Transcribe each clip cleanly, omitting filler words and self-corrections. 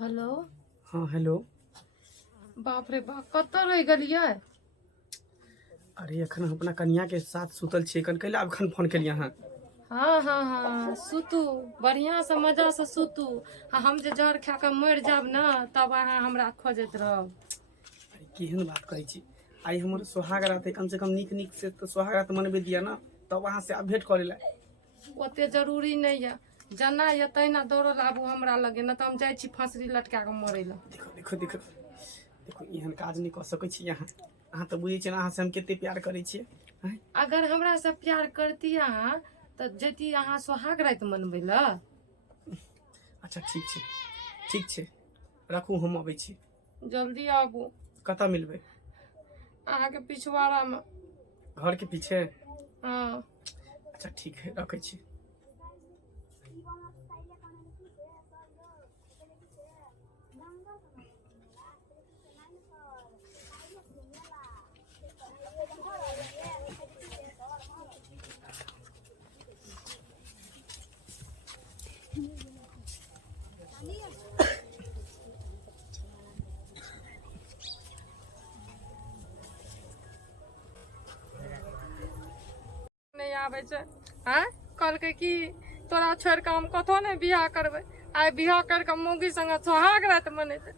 Hello. हाँ hello. बाप रे बाप कत्ता रह गलिए? अरे अखन हम अपना कन्या के साथ सुतल छियै, कन कैला अखन फोन केलिए अहाँ? हाँ हाँ हाँ, सुतू बढ़िया से मजा से सुतू। हम जे जहर खा के मर जाब ना तब अहाँ हमरा खोजत रहब। अरे केहन बात कहै छी, आई हमर सोहाग रात है, कम से कम नीक नीक से तो सोहाग रात मनबे दिया ना, तब अहाँ से आब भेंट करे ला। ओते जरूरी नहीं है, जना ये तहिना दौड़ल आबू हमरा लगे, न तो हम जाय छी फांसरी लटका के मरे ला। देखो देखो देखो देखो, एहन काज नहीं कर सकै छी अहाँ तो बुझे छी ना अहाँ से हम केते प्यार करे छियै। हैं? अगर हमरा से प्यार करती अहाँ तो जैती अहाँ सोहाग रात मनबे ला। अच्छा ठीक छै, रखू हम अबै छी। जल्दी आबू। कतऽ मिलबै? अहाँ के पिछवाड़ा में। घर के पीछे? हाँ। अच्छा ठीक है, रखै छी। नहीं आवे छे। हाँ कल के की तोरा छोड़ के हम कथो नहीं बियाह करबे। आई बियाह कर के मौगी संग सोहाग रात मनेते।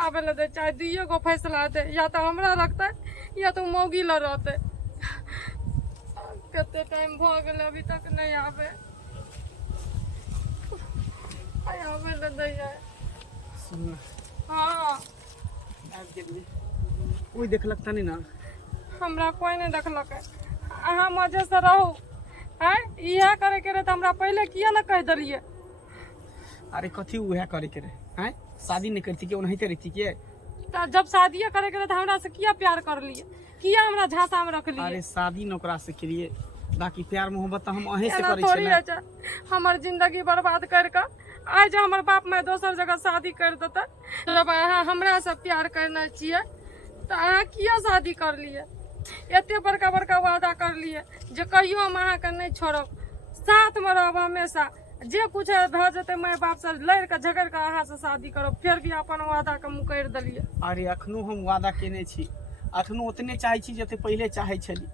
आबे ले दे चाहे दुइयो गो फैसला दे, या तो हमरा रखते या तो मौगी ल रहते। कते टाइम भ गेल अभी तक नहीं आवे। आई आबे ले दे यार। सुन ना, हाँ आबि गेलियै। कोई देखलक त नहीं ना? हमरा कोई नहीं देखलक। अहाँ मजे से रहू। हैं इहे करे के रहे तो हमरा पहले किया ना कह दलिए। अरे कथी उहे करे के रहे? हैं शादी नहीं करती के ओनाहिते रहती के? तो जब शादी करे के रहे तो हमरा से किया प्यार कर लिए, किया हमरा झांसा में रख लिए? अरे शादी नौकरा से केलिए, बाकी प्यार मोहब्बत तो हम अहीं से एना करे थोड़ी छी है ना। हमर जिंदगी बर्बाद कर के आज हमर बाप माय दोसर जगह शादी कर देते। जब अहाँ हमरा से प्यार करना चाहिए तो अहाँ किया शादी कर लिए? एते बड़का बड़का वादा कर लिए जे कहियो हम अहाँ के नहीं छोड़ब, साथ में रहब हमेशा। जे कुछ भ जते माय बाप से लड़ के झगड़ के अहाँ से शादी करब, फिर भी अपन वादा के मुकर दिलिए। अरे अखनो हम वादा केने छी, अखनो उतने चाहे छी जते पहले चाहे छली।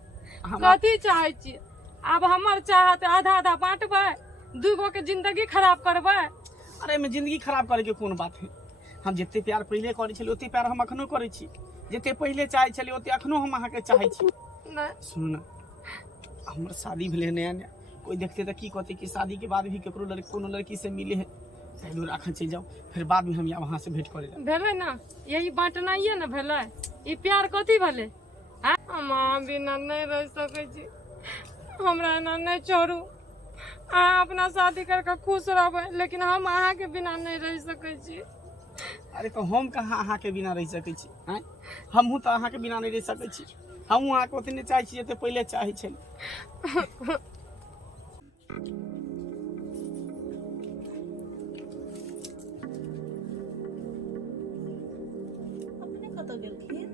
कथी चाहे छी? अब हमर चाहत आधा आधा बांटबे, दूगो के जिंदगी खराब करबे? अरे में जिंदगी खराब करे के कौन बात है? हम जते प्यार पहले करे छली ओते प्यार हम अखनो करे छी, जते पहले चाहे छली ओते अखनो हम अहाँ के चाहे छी। नहीं सुन ना, हमर शादी भेले नया नया, कोई देखते तो की कहते कि शादी के बाद भी केकरो कोनो लड़की से मिले है, पहले राखन चल जाओ, फिर बाद में हम वहाँ से भेंट करे भेले ना, यही बांटनाइए ना भेले। ई प्यार कथी भेले? हम अहाँ बिना नहीं रह सके छी, हमरा एना नहीं छोड़ू। अहाँ अपना शादी करके खुश रहबे, लेकिन हम अहाँ के बिना नहीं रह सके छी। अरे तो हम कहाँ अहाँ के बिना रह सकै छी? हैं हमहूँ तो अहाँ के बिना नहीं रह सकै छी। हमहूँ अहाँ के ओतने चाहे छी जते पहले चाहे छली। अपने कतऽ गेलखिन?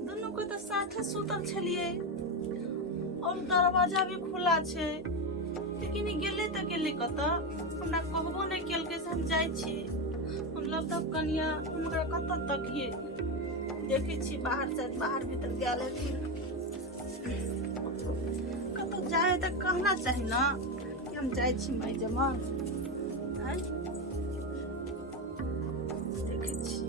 दुनू को तो साथे सुतल छलिए और दरवाजा भी खुला छै, लेकिन ई गेले तो गेले कतऽ? हमरा कहबो नहीं केलकै से हम जाइ छी। हम लगभग कनिया हमरा कतऽ तकिए देखे छी, बाहर से बाहर भीतर गेल हेथिन। कतऽ जाए तो कहना चाही ना कि हम जाइ छी माय जमा। हैं देखे छी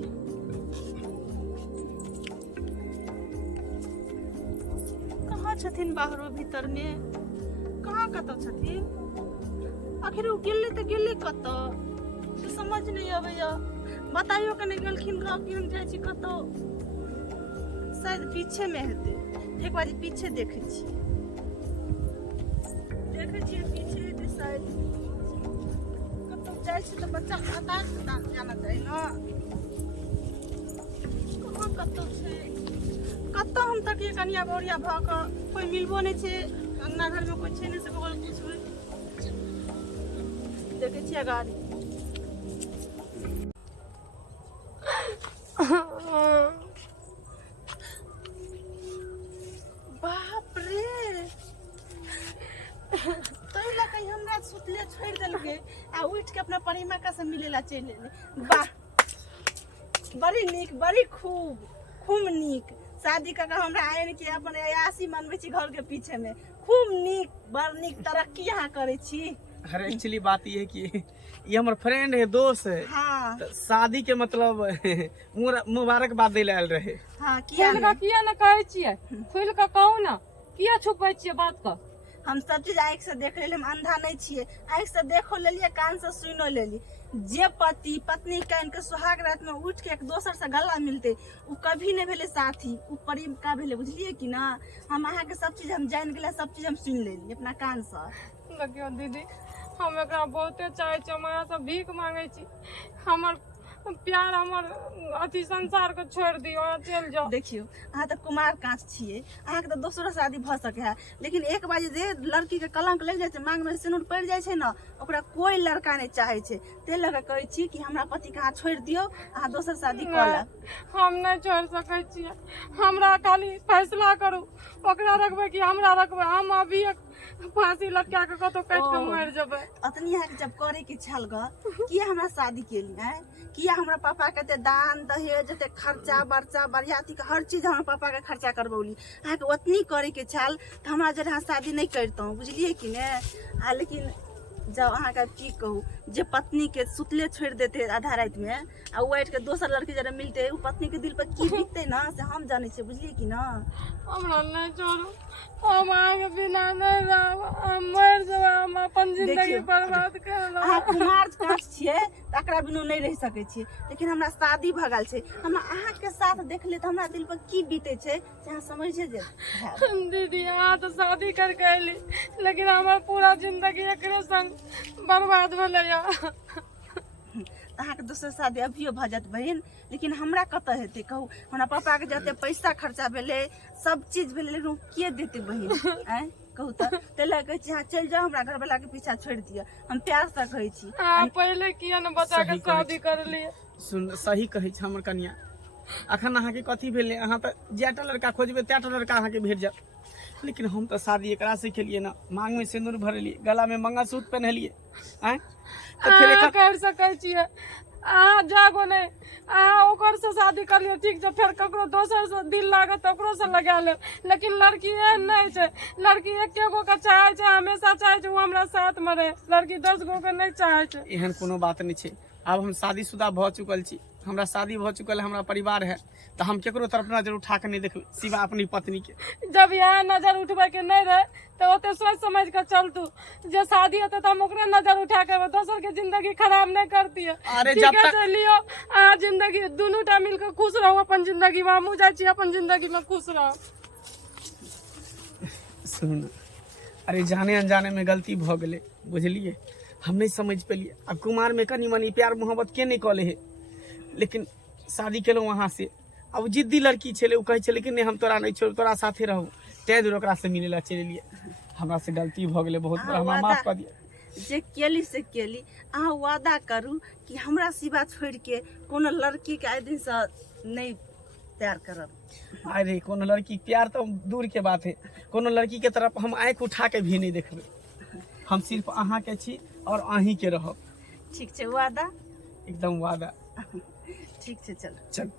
कहाँ छथिन, बाहरो भीतर में कहाँ कतऽ छथिन? आखिर वो गेले तो गेले कतऽ से समझ नहीं आबैया। बताइयो के नहीं गेलखिन कहाँ कि हम जाइ छी कतऽ? शायद पीछे में हेतै, एक बार पीछे देखे छी पीछे हेतै शायद। कतऽ जाइ छी तो बच्चा पता जाना चाही ना कहाँ कतऽ छै। कतऽ हम तकिए कनिया बोरिया भऽ कऽ, कोई मिलबो नहीं छै, अंगना घर में कोई छै नहीं से ककरो पूछबै। देखे छियै गाड़ी। बाप रे, तो हमरा सुतले छोड़ देलकै आ उ उठ के अपना परिमा का से मिलेला चले वाह बड़ी नीक बड़ी खूब नीक शादी का हमरा आयन के अपन आयासी मनबै छी घर के पीछे में खूब नीक बड़ नीक तरक्की यहाँ करे छी। अरे एक्चुअली बात ये है कि ये हमार फ्रेंड है, दोस्त है। हाँ तो शादी के मतलब मुबारकबाद दे आयल रहे। हाँ किया खुल का किया ना कहै छियै, खुल का कहू ना, किया छुपै छियै बात का। हम सब चीज आँखि से देख लेली, हम अंधा नहीं छिए, आँखि से देखो लेलिए कान से सुनो लेली। जे पति पत्नी कान के सुहाग रात में उठ के एक दोसर से गला मिलते उ कभी नहीं भेले साथी, उ प्रेम का भेले बुझलिए कि ना। हम अहाँ के सब चीज हम जान गेले, सब चीज हम सुन लेली अपना कान से। देखियो दीदी हम एकरा बहुते चाहे छी, हम अहाँ से भीख मांगे छी, हमर प्यार हमर अथी संसार को छोड़ दियो, चल जाओ। देखियो अहाँ तो कुमार कांच छिए, अहाँ के तो दोसरो शादी भ सके है, लेकिन एक बार जे लड़की के कलंक लग जाए मांग में सिनुर पड़ जाए छै ना, ओकरा कोई लड़का नहीं चाहे छै। ते लगे कहै छी कि हमरा पति के हाथ छोड़ दियो, अहाँ दोसर शादी कर ले। हम नहीं छोड़ सकै छियै, हमरा खाली फैसला करू, ओकरा रखबै कि हमरा रखबै। हम अभी एक फांसी लटका के कतो काट के मर जेबै। अतनी है जब करे के छल ग किया हमरा शादी के लिए किया हमरा पापा के ते दान दहेज ते खर्चा बर्चा बरियाती के हर चीज हमरा पापा के खर्चा करबौली। अहाँ के उतनी करे के छल त हमरा जरा शादी नहीं करतौ, बुझलिए कि ने। लेकिन जब अहाँ का की कहू, जे पत्नी के सुतले छोड़ देते आधा रात में आ उठ के दोसर लड़की जरा मिलते, उ पत्नी के दिल पर की बीतते ना से हम जाने छे, बुझलिए कि ना। हमरा नहीं छोड़ू, हम आगे बिना नहीं रहब, हम मर जेबै, हम अपन जिंदगी बर्बाद कर लो। अहाँ कुमार कांच छिए तकरा बिनु नहीं रह सके छी, लेकिन हमरा शादी भगल छे। हमरा अहाँ के साथ देख ले त हमरा दिल पर की बीते छे से अहाँ समझे जे। दीदी अहाँ तो शादी करके अयली, लेकिन हमार पूरा जिंदगी एकरे संग बर्बाद भेलै। अहाँ के दोसर शादी अभियो भ जात बहिन, लेकिन हमरा कत हेते कहू। हमरा पापा के जते पैसा खर्चा भेले सब चीज भेले, लेकिन के देते बहिन कहू त। ते लगे छी हाँ चल जाओ, हमरा घर वाला के पीछा छोड़ दिया, हम प्यार से कहै छी। पहले किया न बच्चा के शादी कर लिए। सुन सही कहै छ हमर कन्या, अखन अहाँ के कथी भेले, अहाँ त जेटा लड़का खोजबे तेटा लड़का अहाँ के भेट जात। लेकिन हम तो शादी एकरा से केलिए ना, मांग में सिंदूर भरलिए, गला में मंगलसूत्र पहनलिए। कर सकै छियै अहाँ जागो नहीं, अहाँ ओकर से शादी कर लियो ठीक छै, फिर ककरो दोसर से दिल लागत ओकरो से लगा ले। लेकिन लड़की एहन नहीं छै, लड़की एके गो के चाहे छै, हमेशा चाहे छै वो हमरा साथ में रहे, लड़की 10 गो के नहीं चाहे छै। एहन कोनो बात नहीं छै। अब हम शादीशुदा भ चुकल छी, हमरा शादी भ चुकल है, हमरा परिवार है, तो हम केकरो तरफ नजर उठा के नहीं देखबै सिवा अपनी पत्नी के। जब यहाँ नजर उठबे के नहीं रहे तो ओते सोच समझ के चलतू, जे शादी होते तो हम ओकरे नजर उठा के दोसर के जिंदगी खराब नहीं करती है। अरे ठीक जब है तक चलियो, आ जिंदगी दोनों टा मिलकर खुश रहो अपन जिंदगी में, हमहू जाय छी अपन जिंदगी में खुश रहो। सुन, अरे जाने अनजाने में गलती भ गेले, बुझलिए, हम नहीं समझ पेलिए। अब कुमार में कनी मनी प्यार मोहब्बत के नहीं कले है, लेकिन शादी केलहुँ वहाँ से। अब जिद्दी लड़की छे, उ कहे छे कि नहीं हम तोरा नहीं छोड़, तोरा साथे रहू, तै दूर ओकरा से मिले ला चल लिए। हमरा से गलती भ गेले बहुत बड़ा, हमरा माफ कर दिया। जे केली से केली, अहाँ वादा करू कि हमरा सिवा छोड़ के कोनो लड़की के आइ दिन से नहीं प्यार करब। अरे कोनो लड़की प्यार तो दूर के बात है, कोनो लड़की के तरफ हम आँख उठा के भी नहीं देखबे। हम सिर्फ अहाँ के छी और अहीं के रहब। ठीक छै वादा, एकदम वादा। ठीक छै चल।